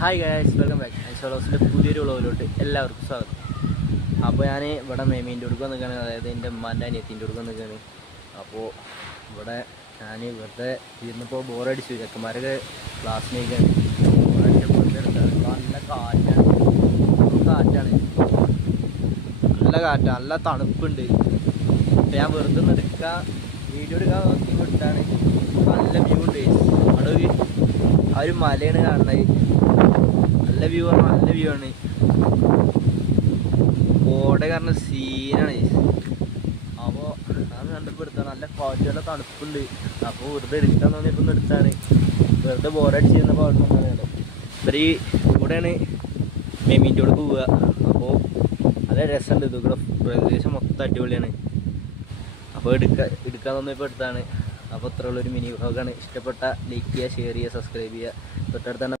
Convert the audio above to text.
Hi guys, welcome back. ഐസോളോസിൻ്റെ പുതിയൊരു വ്ളോഗിലോട്ട് എല്ലാവർക്കും സ്വാഗതം. അപ്പോൾ ഞാൻ ഇവിടെ മേമീൻ്റെ അടുക്ക് വന്നിരിക്കുകയാണ്, അതായത് എൻ്റെ ഉമ്മാൻ്റെ അനിയത്തിൻ്റെ അടുക്ക് വന്നിരിക്കുകയാണ്. അപ്പോൾ ഇവിടെ ഞാൻ വെറുതെ ഇരുന്നപ്പോൾ ബോറടിച്ചു. ചെക്കന്മാരൊക്കെ ക്ലാസ്സിലേക്കാണ് നല്ല കാറ്റാണ് നല്ല കാറ്റാണ്, നല്ല തണുപ്പുണ്ട്. അപ്പോൾ ഞാൻ വെറുതെ ഒന്ന് വീഡിയോ എടുക്കാൻ നോക്കി കൊടുത്താണ്. നല്ല വ്യൂ ഉണ്ട്. അവിടെ ആ ഒരു മലയാണ് കാണുന്നത്. നല്ല വ്യൂ ആണ്. കോട കാരണം സീനാണ്. അപ്പോൾ അത് കണ്ടപ്പോൾ എടുത്താണ്. നല്ല കാറ്റ്, നല്ല തണുപ്പുണ്ട്. അപ്പോൾ വെറുതെ എടുക്കാൻ തോന്നിയപ്പോൾ ഒന്ന് എടുത്താണ്. വെറുതെ ബോറടിച്ചിരുന്നപ്പോൾ അവിടെ വന്നതാണ്. ഇവര് ഇവിടെയാണ് മെമീൻ്റെ കൂടെ പോവുക. അപ്പോൾ നല്ല രസമുണ്ട്. ഇതുകൂടെ പ്രദേശം മൊത്തം അടിപൊളിയാണ്. അപ്പോൾ എടുക്കാൻ തോന്നിയപ്പോൾ എടുത്താണ്. അപ്പോൾ ഇത്രയുള്ളൊരു മിനി വ്ളോഗാണ്. ഇഷ്ടപ്പെട്ട ലൈക്ക് ചെയ്യുക, ഷെയർ ചെയ്യുക, സബ്സ്ക്രൈബ് ചെയ്യുക. തൊട്ടടുത്താണ്